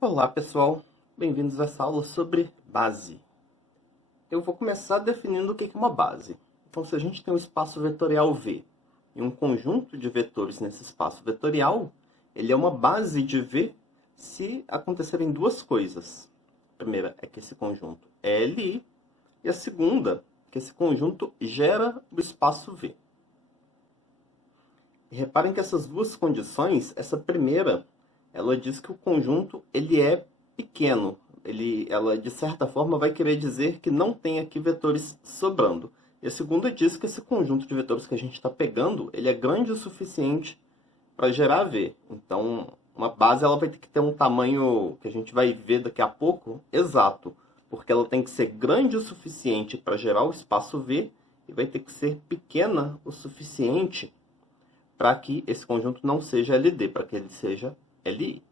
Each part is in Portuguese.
Olá pessoal, bem-vindos a essa aula sobre base. Eu vou começar definindo o que é uma base. Então, se a gente tem um espaço vetorial V e um conjunto de vetores nesse espaço vetorial, ele é uma base de V se acontecerem duas coisas. A primeira é que esse conjunto é LI e a segunda é que esse conjunto gera o espaço V. E reparem que essas duas condições, essa primeira, ela diz que o conjunto ele é pequeno. Ela, de certa forma, vai querer dizer que não tem aqui vetores sobrando. E a segunda diz que esse conjunto de vetores que a gente está pegando, ele é grande o suficiente para gerar V. Então, uma base ela vai ter que ter um tamanho, que a gente vai ver daqui a pouco, exato. Porque ela tem que ser grande o suficiente para gerar o espaço V e vai ter que ser pequena o suficiente para que esse conjunto não seja LD, para que ele seja LI.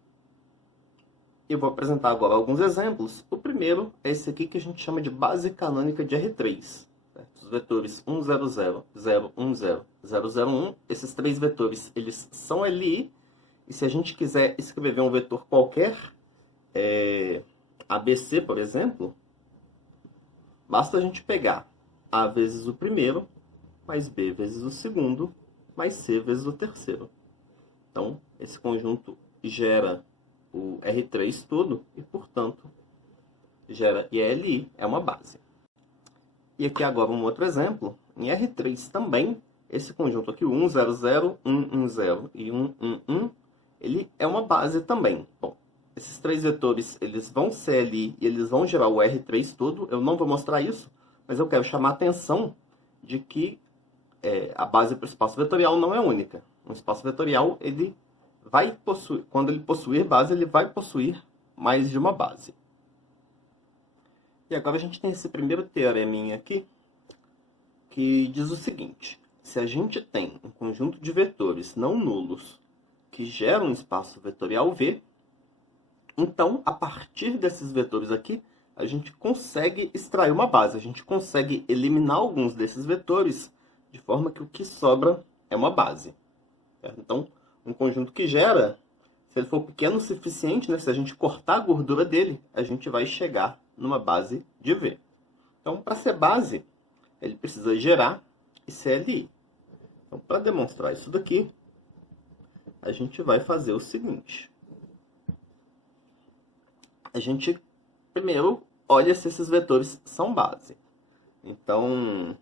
Eu vou apresentar agora alguns exemplos. O primeiro é esse aqui que a gente chama de base canônica de R3. Certo? Os vetores 1, 0, 0, 0, 1, 0, 0, 0, 1. Esses três vetores eles são LI. E se a gente quiser escrever um vetor qualquer, ABC, por exemplo, basta a gente pegar A vezes o primeiro, mais B vezes o segundo, mais C vezes o terceiro. Então, esse conjunto gera o R3 todo e, portanto, gera ILI, é uma base. E aqui agora um outro exemplo. Em R3 também, esse conjunto aqui, o 1, 0, 0, 1, 1, 0 e 1, 1, 1, ele é uma base também. Bom, esses três vetores eles vão ser ali e eles vão gerar o R3 todo. Eu não vou mostrar isso, mas eu quero chamar a atenção de que a base para o espaço vetorial não é única. Um espaço vetorial, ele vai possuir, quando ele possuir base, ele vai possuir mais de uma base. E agora a gente tem esse primeiro teoreminha aqui, que diz o seguinte: se a gente tem um conjunto de vetores não nulos que geram um espaço vetorial V, então, a partir desses vetores aqui, a gente consegue extrair uma base, a gente consegue eliminar alguns desses vetores, de forma que o que sobra é uma base. Certo? Então, um conjunto que gera, se ele for pequeno o suficiente, né, se a gente cortar a gordura dele, a gente vai chegar numa base de V. Então, para ser base, ele precisa gerar e ser LI. Então, para demonstrar isso daqui, a gente vai fazer o seguinte. A gente, primeiro, olha se esses vetores são base. Então,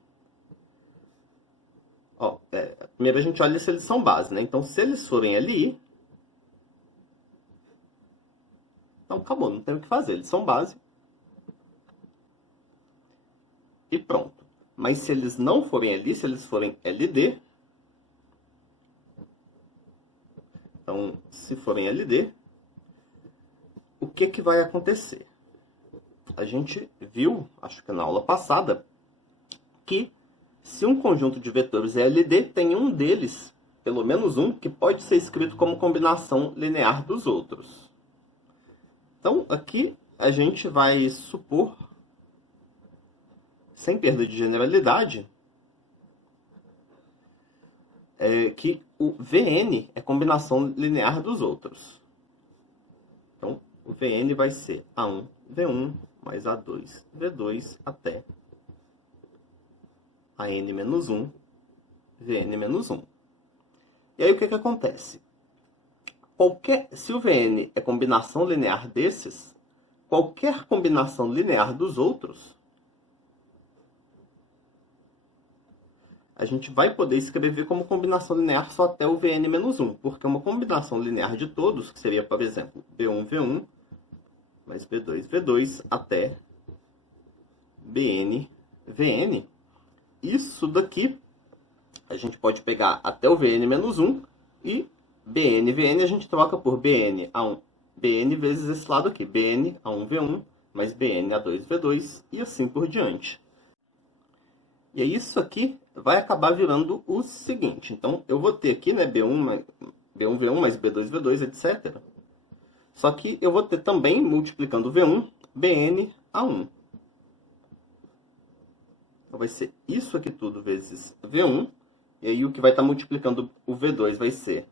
primeiro a gente olha se eles são base, né? Então, se eles forem LI, então acabou, não tem o que fazer. Eles são base. E pronto. Mas se eles não forem LI, se eles forem LD, então, se forem LD, o que vai acontecer? A gente viu, acho que na aula passada, que se um conjunto de vetores é LD, tem um deles, pelo menos um, que pode ser escrito como combinação linear dos outros. Então, aqui a gente vai supor, sem perda de generalidade, que o Vn é combinação linear dos outros. Então, o Vn vai ser A1, V1, mais A2, V2, até AN-1, Vn-1. E aí o que acontece? Se o Vn é combinação linear desses, qualquer combinação linear dos outros, a gente vai poder escrever como combinação linear só até o Vn-1, porque uma combinação linear de todos, que seria, por exemplo, B1, V1, mais B2, V2, até Bn, Vn, isso daqui a gente pode pegar até o Vn-1 e Bn, Vn a gente troca por Bn, A1, Bn vezes esse lado aqui, Bn, A1, V1, mais Bn, A2, V2 e assim por diante. E aí isso aqui vai acabar virando o seguinte. Então, eu vou ter aqui, né, B1, V1 mais B2, V2, etc. Só que eu vou ter também, multiplicando V1, Bn, A1. Então, vai ser isso aqui tudo vezes V1. E aí o que vai estar multiplicando o V2 vai ser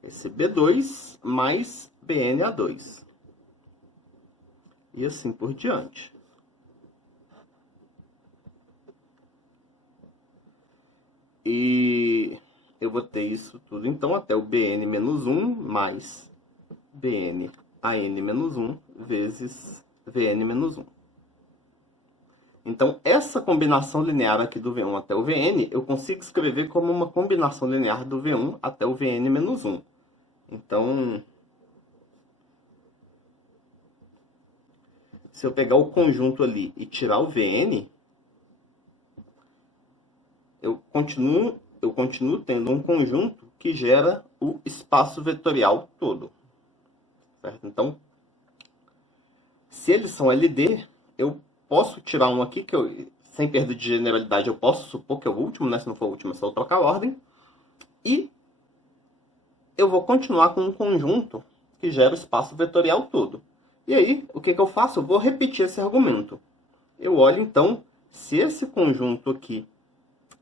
esse B2 mais BnA2. e assim por diante. E eu vou ter isso tudo, então, até o Bn-1 mais Bn-An-1 vezes Vn-1. Então, essa combinação linear aqui do V1 até o Vn, eu consigo escrever como uma combinação linear do V1 até o Vn-1. Então, se eu pegar o conjunto ali e tirar o Vn, eu continuo tendo um conjunto que gera o espaço vetorial todo. Certo? Então, se eles são LD, eu posso tirar um aqui, que sem perda de generalidade, eu posso supor que é o último, né? Se não for o último, é só eu trocar a ordem. E eu vou continuar com um conjunto que gera o espaço vetorial todo. E aí, o que eu faço? Eu vou repetir esse argumento. Eu olho, então, se esse conjunto aqui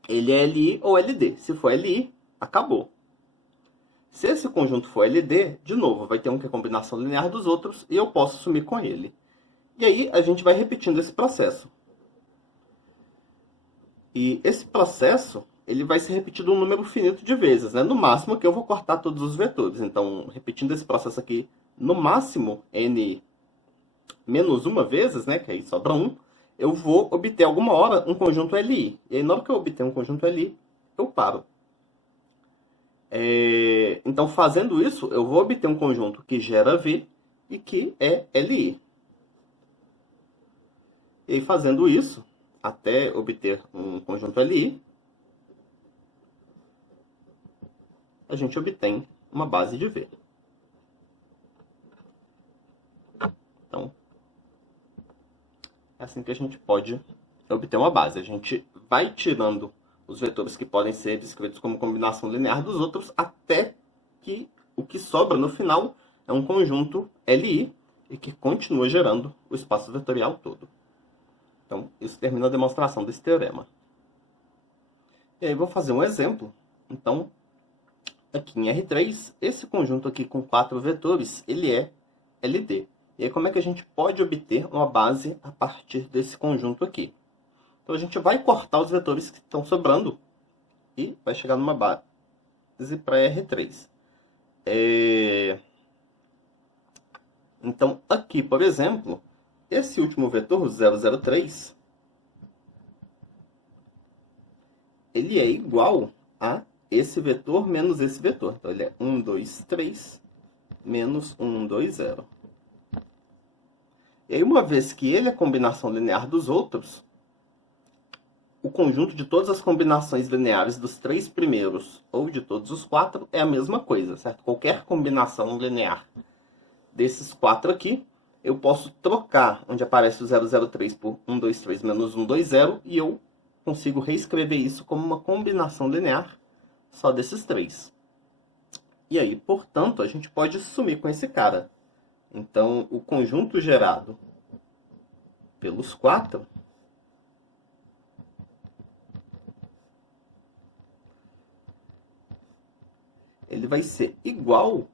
ele é LI ou LD. Se for LI, acabou. Se esse conjunto for LD, de novo, vai ter um que é combinação linear dos outros e eu posso sumir com ele. E aí a gente vai repetindo esse processo. E esse processo ele vai ser repetido um número finito de vezes, né? No máximo que eu vou cortar todos os vetores. Então, repetindo esse processo aqui, no máximo n menos uma vezes, né? Que aí sobra 1. Eu vou obter alguma hora um conjunto LI. E aí, na hora que eu obter um conjunto LI, eu paro. Então, fazendo isso, eu vou obter um conjunto que gera V e que é LI. E aí, fazendo isso, até obter um conjunto LI, a gente obtém uma base de V. Então, é assim que a gente pode obter uma base. A gente vai tirando os vetores que podem ser descritos como combinação linear dos outros, até que o que sobra no final é um conjunto LI e que continua gerando o espaço vetorial todo. Então, isso termina a demonstração desse teorema. E aí, vou fazer um exemplo. Então, aqui em R3, esse conjunto aqui com 4 vetores, ele é LD. E aí, como é que a gente pode obter uma base a partir desse conjunto aqui? Então, a gente vai cortar os vetores que estão sobrando e vai chegar numa base para R3. Então, aqui, por exemplo, esse último vetor, o 003, ele é igual a esse vetor menos esse vetor. Então, ele é 1, 2, 3 menos 1, 2, 0. E aí, uma vez que ele é combinação linear dos outros, o conjunto de todas as combinações lineares dos 3 primeiros ou de todos os 4 é a mesma coisa, certo? Qualquer combinação linear desses 4 aqui, eu posso trocar onde aparece o 003 por 1, 2, 3 menos 1, 2, 0 e eu consigo reescrever isso como uma combinação linear só desses 3. E aí, portanto, a gente pode sumir com esse cara. Então, o conjunto gerado pelos 4 ele vai ser igual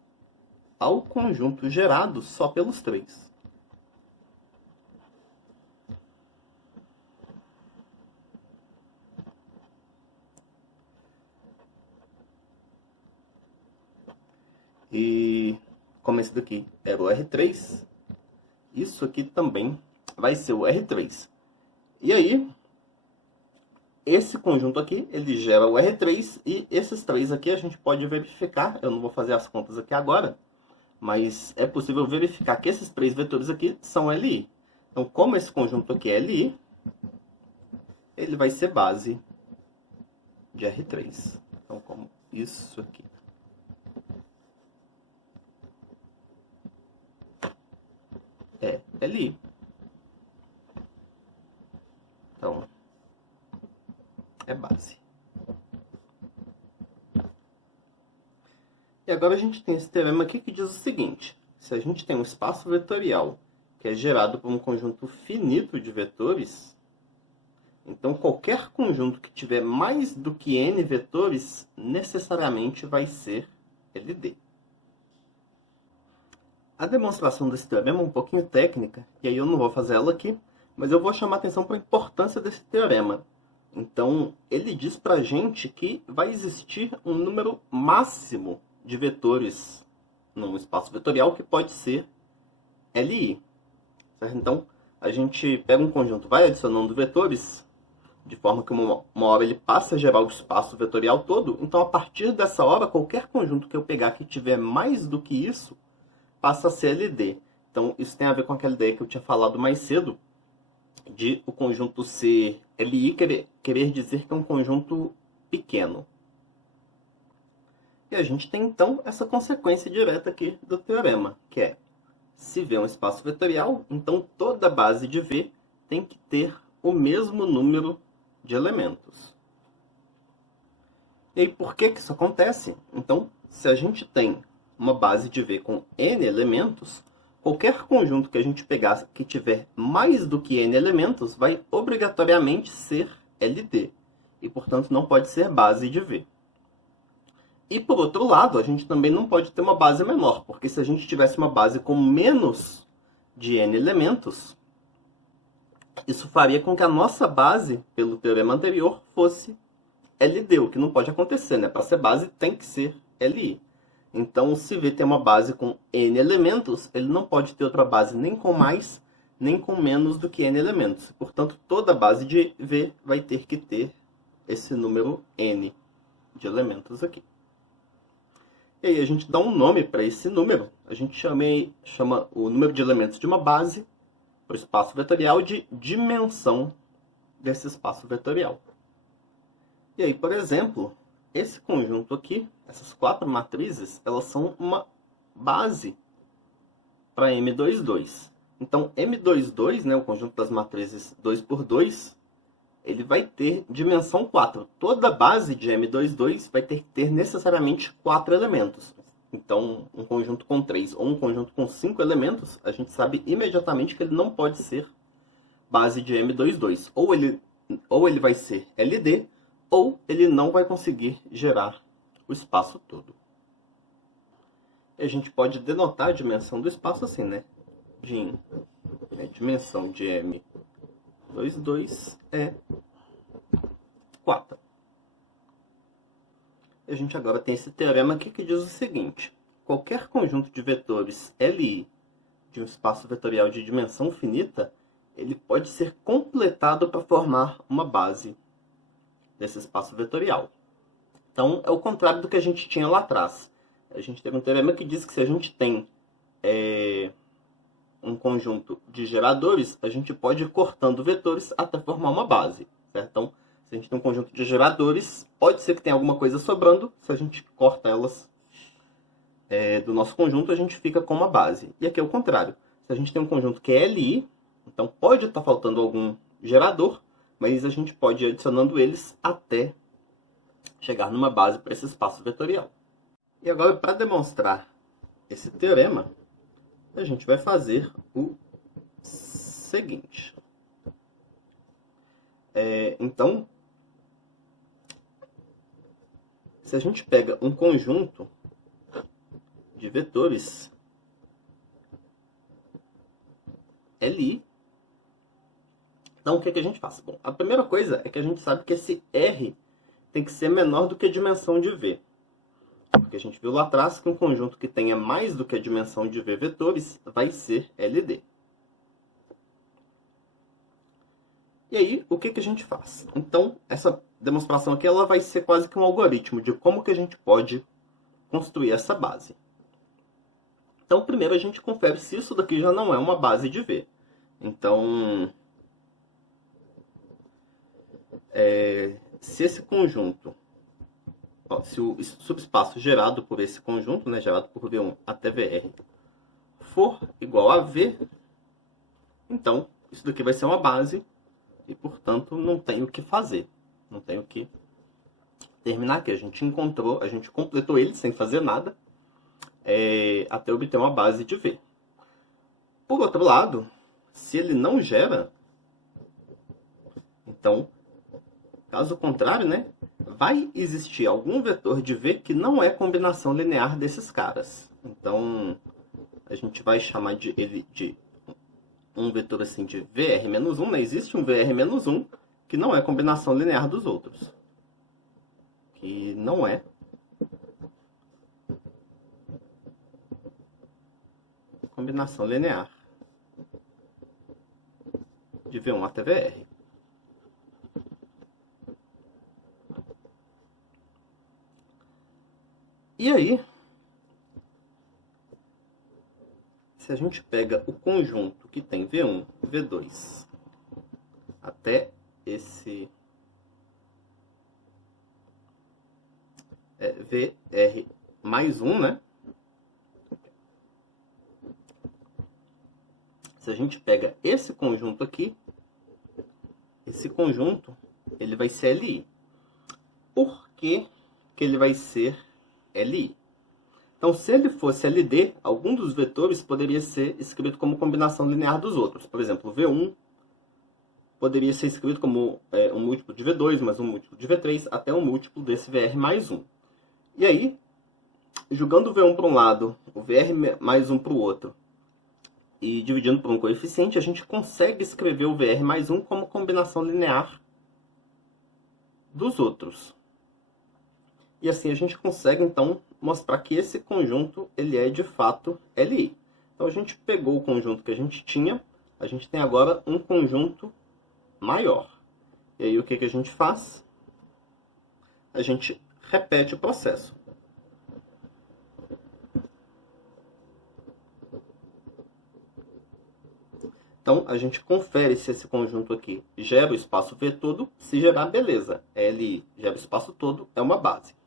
ao conjunto gerado só pelos 3. E como esse daqui era o R3, isso aqui também vai ser o R3. E aí, esse conjunto aqui, ele gera o R3 e esses 3 aqui a gente pode verificar. Eu não vou fazer as contas aqui agora, mas é possível verificar que esses 3 vetores aqui são LI. Então, como esse conjunto aqui é LI, ele vai ser base de R3. Então, como isso aqui. É LI. Então, é base. E agora a gente tem esse teorema aqui que diz o seguinte: se a gente tem um espaço vetorial que é gerado por um conjunto finito de vetores, então qualquer conjunto que tiver mais do que n vetores necessariamente vai ser LD. A demonstração desse teorema é um pouquinho técnica, e aí eu não vou fazer ela aqui, mas eu vou chamar a atenção para a importância desse teorema. Então, ele diz para a gente que vai existir um número máximo de vetores num espaço vetorial que pode ser Li. Certo? Então, a gente pega um conjunto, vai adicionando vetores, de forma que uma hora ele passa a gerar o espaço vetorial todo. Então, a partir dessa hora, qualquer conjunto que eu pegar que tiver mais do que isso, passa a ser LD. Então, isso tem a ver com aquela ideia que eu tinha falado mais cedo, de o conjunto ser Li querer dizer que é um conjunto pequeno. E a gente tem, então, essa consequência direta aqui do teorema, que é, se V é um espaço vetorial, então toda base de V tem que ter o mesmo número de elementos. E aí, por que isso acontece? Então, se a gente tem uma base de V com N elementos, qualquer conjunto que a gente pegar que tiver mais do que N elementos vai obrigatoriamente ser LD. E, portanto, não pode ser base de V. E, por outro lado, a gente também não pode ter uma base menor, porque se a gente tivesse uma base com menos de N elementos, isso faria com que a nossa base, pelo teorema anterior, fosse LD, o que não pode acontecer, né? Para ser base, tem que ser Li. Então, se V tem uma base com N elementos, ele não pode ter outra base nem com mais, nem com menos do que N elementos. Portanto, toda base de V vai ter que ter esse número N de elementos aqui. E aí a gente dá um nome para esse número. A gente chama o número de elementos de uma base, o espaço vetorial, de dimensão desse espaço vetorial. E aí, por exemplo, esse conjunto aqui, essas 4 matrizes, elas são uma base para M22. Então, M22, né, o conjunto das matrizes 2 por 2, ele vai ter dimensão 4. Toda base de M22 vai ter que ter necessariamente 4 elementos. Então, um conjunto com 3 ou um conjunto com 5 elementos, a gente sabe imediatamente que ele não pode ser base de M22. Ou ele vai ser LD, ou ele não vai conseguir gerar o espaço todo. E a gente pode denotar a dimensão do espaço assim, né? Dimensão de M22 é 4. E a gente agora tem esse teorema aqui que diz o seguinte: qualquer conjunto de vetores Li de um espaço vetorial de dimensão finita, ele pode ser completado para formar uma base desse espaço vetorial. Então, é o contrário do que a gente tinha lá atrás. A gente teve um teorema que diz que se a gente tem um conjunto de geradores, a gente pode ir cortando vetores até formar uma base. Certo? Então, se a gente tem um conjunto de geradores, pode ser que tenha alguma coisa sobrando. Se a gente corta elas do nosso conjunto, a gente fica com uma base. E aqui é o contrário. Se a gente tem um conjunto que é Li, então pode estar faltando algum gerador, mas a gente pode ir adicionando eles até chegar numa base para esse espaço vetorial. E agora, para demonstrar esse teorema, a gente vai fazer o seguinte. Então, se a gente pega um conjunto de vetores Li, então o que a gente faz? Bom, a primeira coisa é que a gente sabe que esse R tem que ser menor do que a dimensão de V. Porque a gente viu lá atrás que um conjunto que tenha mais do que a dimensão de V vetores vai ser LD. E aí, o que a gente faz? Então, essa demonstração aqui ela vai ser quase que um algoritmo de como que a gente pode construir essa base. Então, primeiro a gente confere se isso daqui já não é uma base de V. Então, se esse conjunto, se o subespaço gerado por esse conjunto, né, gerado por V1 até VR, for igual a V, então isso daqui vai ser uma base e, portanto, não tem o que fazer. Não tem o que terminar aqui. A gente completou ele sem fazer nada, até obter uma base de V. Por outro lado, se ele não gera, então, caso contrário, né, vai existir algum vetor de V que não é combinação linear desses caras. Então, a gente vai chamar ele de um vetor assim de VR-1, né? Existe um VR-1 que não é combinação linear dos outros. Que não é combinação linear de V1 até VR. E aí, se a gente pega o conjunto que tem V1, V2, até esse VR mais 1, né? Se a gente pega esse conjunto aqui, esse conjunto, ele vai ser LI. Por que que ele vai ser LI? Então, se ele fosse LD, algum dos vetores poderia ser escrito como combinação linear dos outros. Por exemplo, V1 poderia ser escrito como um múltiplo de V2 mais um múltiplo de V3, até um múltiplo desse VR mais 1. E aí, jogando o V1 para um lado, o VR mais 1 para o outro, e dividindo por um coeficiente, a gente consegue escrever o VR mais 1 como combinação linear dos outros. E assim a gente consegue, então, mostrar que esse conjunto ele é, de fato, LI. Então, a gente pegou o conjunto que a gente tinha, a gente tem agora um conjunto maior. E aí, o que a gente faz? A gente repete o processo. Então, a gente confere se esse conjunto aqui gera o espaço V todo. Se gerar, beleza. LI gera o espaço todo, é uma base.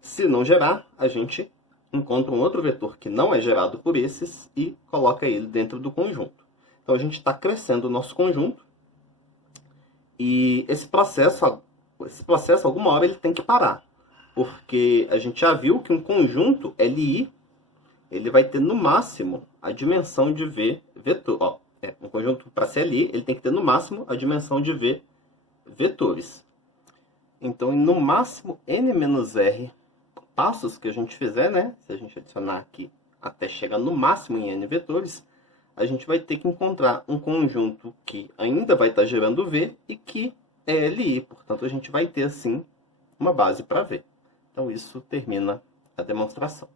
Se não gerar, a gente encontra um outro vetor que não é gerado por esses e coloca ele dentro do conjunto. Então, a gente está crescendo o nosso conjunto. E esse processo, alguma hora, ele tem que parar. Porque a gente já viu que um conjunto LI, ele vai ter no máximo a dimensão de V vetor. Ó, um conjunto para ser LI, ele tem que ter no máximo a dimensão de V vetores. Então, no máximo n-r passos que a gente fizer, né? Se a gente adicionar aqui até chegar no máximo em n vetores, a gente vai ter que encontrar um conjunto que ainda vai estar gerando V e que é LI. Portanto, a gente vai ter, assim, uma base para V. Então, isso termina a demonstração.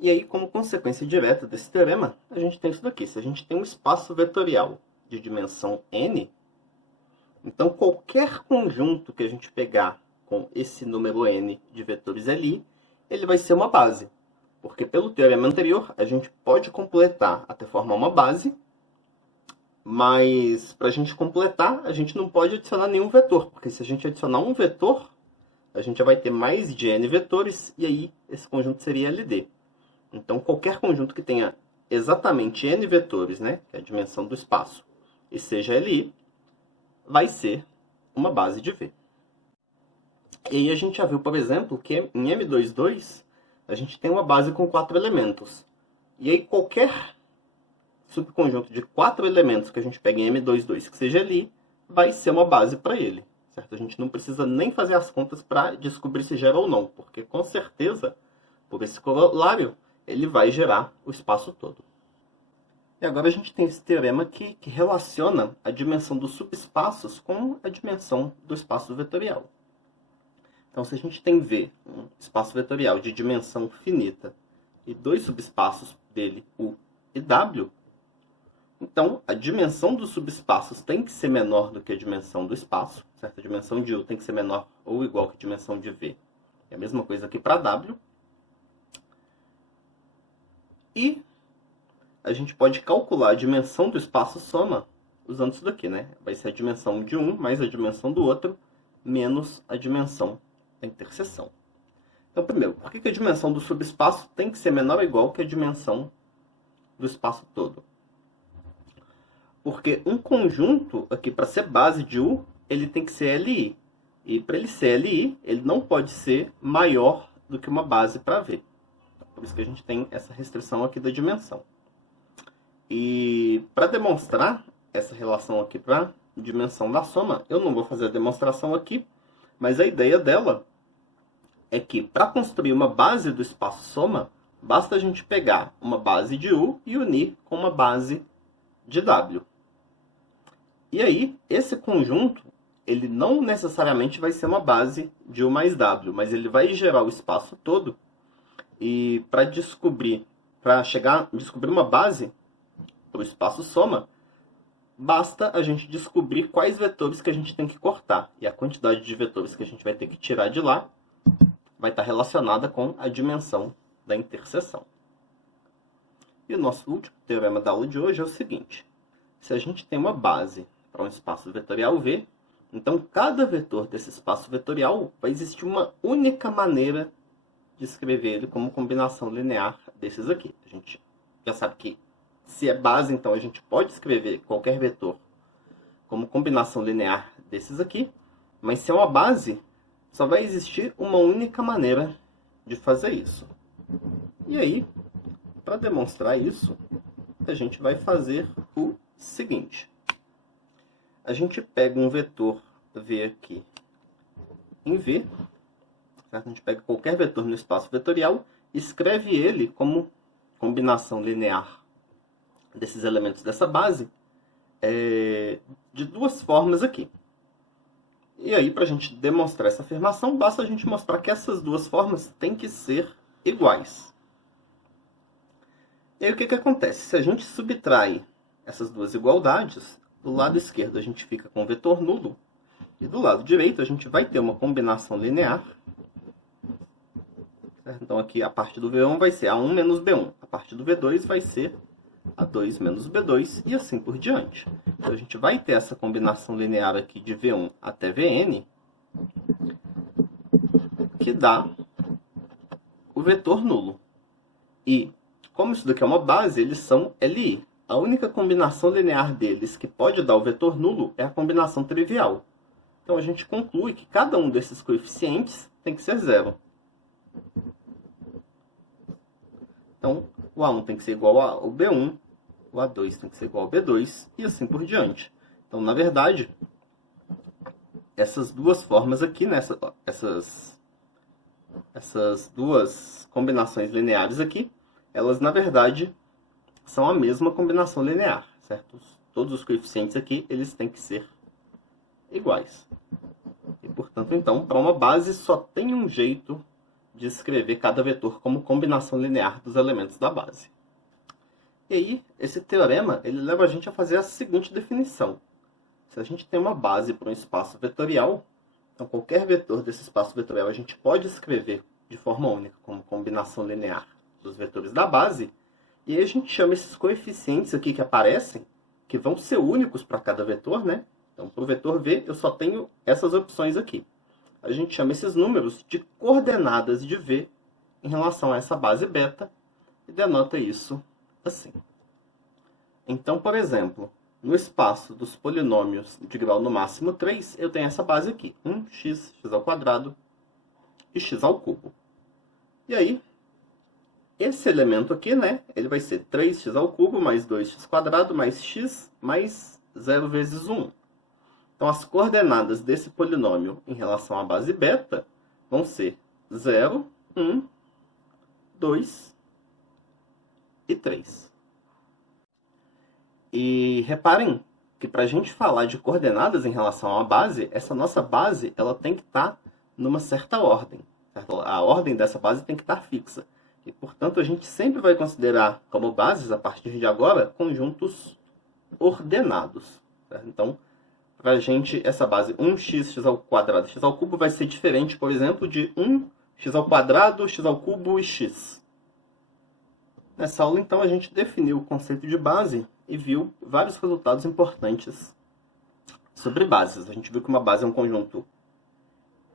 E aí, como consequência direta desse teorema, a gente tem isso daqui. Se a gente tem um espaço vetorial de dimensão n, então qualquer conjunto que a gente pegar com esse número n de vetores LI, ele vai ser uma base. Porque pelo teorema anterior, a gente pode completar até formar uma base, mas para a gente completar, a gente não pode adicionar nenhum vetor. Porque se a gente adicionar um vetor, a gente já vai ter mais de n vetores, e aí esse conjunto seria LD. Então, qualquer conjunto que tenha exatamente n vetores, né, que é a dimensão do espaço, e seja LI, vai ser uma base de V. E aí a gente já viu, por exemplo, que em M22 a gente tem uma base com 4 elementos. E aí qualquer subconjunto de 4 elementos que a gente pega em M22 que seja LI, vai ser uma base para ele. Certo? A gente não precisa nem fazer as contas para descobrir se gera ou não, porque com certeza, por esse corolário, ele vai gerar o espaço todo. E agora a gente tem esse teorema que relaciona a dimensão dos subespaços com a dimensão do espaço vetorial. Então, se a gente tem V, um espaço vetorial de dimensão finita, e dois subespaços dele, U e W, então a dimensão dos subespaços tem que ser menor do que a dimensão do espaço, certo? A dimensão de U tem que ser menor ou igual que a dimensão de V. É a mesma coisa aqui para W. E a gente pode calcular a dimensão do espaço soma usando isso daqui, né? Vai ser a dimensão de um mais a dimensão do outro, menos a dimensão da interseção. Então, primeiro, por que a dimensão do subespaço tem que ser menor ou igual que a dimensão do espaço todo? Porque um conjunto, aqui, para ser base de U, ele tem que ser LI. E para ele ser LI, ele não pode ser maior do que uma base para V. Por isso que a gente tem essa restrição aqui da dimensão. E para demonstrar essa relação aqui para dimensão da soma, eu não vou fazer a demonstração aqui, mas a ideia dela é que para construir uma base do espaço soma, basta a gente pegar uma base de U e unir com uma base de W. E aí, esse conjunto, ele não necessariamente vai ser uma base de U mais W, mas ele vai gerar o espaço todo. E para descobrir uma base para o espaço soma, basta a gente descobrir quais vetores que a gente tem que cortar. E a quantidade de vetores que a gente vai ter que tirar de lá vai estar relacionada com a dimensão da interseção. E o nosso último teorema da aula de hoje é o seguinte. Se a gente tem uma base para um espaço vetorial V, então cada vetor desse espaço vetorial vai existir uma única maneira de escrever ele como combinação linear desses aqui. A gente já sabe que se é base, então a gente pode escrever qualquer vetor como combinação linear desses aqui, mas se é uma base, só vai existir uma única maneira de fazer isso. E aí, para demonstrar isso, a gente vai fazer o seguinte. A gente pega um vetor V aqui em V, certo? A gente pega qualquer vetor no espaço vetorial e escreve ele como combinação linear desses elementos dessa base de duas formas aqui. E aí, para a gente demonstrar essa afirmação, basta a gente mostrar que essas duas formas têm que ser iguais. E aí, o que acontece? Se a gente subtrai essas duas igualdades, do lado esquerdo a gente fica com o vetor nulo, e do lado direito a gente vai ter uma combinação linear. Certo? Então, aqui a parte do V1 vai ser A1 menos B1. A parte do V2 vai ser A2 menos B2 e assim por diante. Então, a gente vai ter essa combinação linear aqui de V1 até Vn, que dá o vetor nulo. E, como isso daqui é uma base, eles são Li. A única combinação linear deles que pode dar o vetor nulo é a combinação trivial. Então, a gente conclui que cada um desses coeficientes tem que ser zero. Então, o A1 tem que ser igual ao B1, o A2 tem que ser igual ao B2, e assim por diante. Então, na verdade, essas duas formas aqui, essas duas combinações lineares aqui, elas, na verdade, são a mesma combinação linear, certo? Todos os coeficientes aqui, eles têm que ser iguais. E, portanto, então, para uma base só tem um jeito de escrever cada vetor como combinação linear dos elementos da base. E aí, esse teorema, ele leva a gente a fazer a seguinte definição. Se a gente tem uma base para um espaço vetorial, então qualquer vetor desse espaço vetorial a gente pode escrever de forma única como combinação linear dos vetores da base, e aí a gente chama esses coeficientes aqui que aparecem, que vão ser únicos para cada vetor, né? Então, para o vetor V, eu só tenho essas opções aqui. A gente chama esses números de coordenadas de V em relação a essa base beta e denota isso assim. Então, por exemplo, no espaço dos polinômios de grau no máximo 3, eu tenho essa base aqui, 1x, x ao quadrado e x ao cubo. E aí, esse elemento aqui, né, ele vai ser 3x ao cubo mais 2x quadrado mais x mais 0 vezes 1. Então, as coordenadas desse polinômio em relação à base beta vão ser 0, 1, 2 e 3. E reparem que para a gente falar de coordenadas em relação a uma base, essa nossa base ela tem que estar numa certa ordem. Certo? A ordem dessa base tem que estar fixa. E, portanto, a gente sempre vai considerar como bases, a partir de agora, conjuntos ordenados. Certo? Então, para a gente, essa base 1x, x ao quadrado, x ao cubo vai ser diferente, por exemplo, de 1, x ao quadrado, x ao cubo e x. Nessa aula, então, a gente definiu o conceito de base e viu vários resultados importantes sobre bases. A gente viu que uma base é um conjunto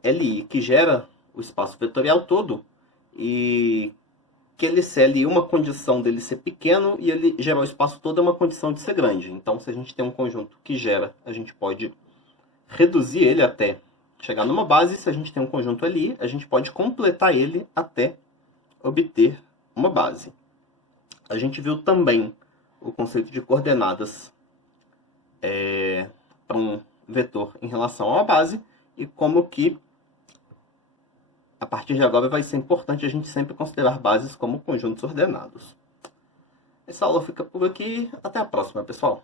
Li que gera o espaço vetorial todo e que ele ser Li, uma condição dele ser pequeno e ele gerar o espaço todo é uma condição de ser grande. Então, se a gente tem um conjunto que gera, a gente pode reduzir ele até chegar numa base. Se a gente tem um conjunto Li, a gente pode completar ele até obter uma base. A gente viu também o conceito de coordenadas para um vetor em relação a uma base e como que A partir de agora vai ser importante a gente sempre considerar bases como conjuntos ordenados. Essa aula fica por aqui. Até a próxima, pessoal.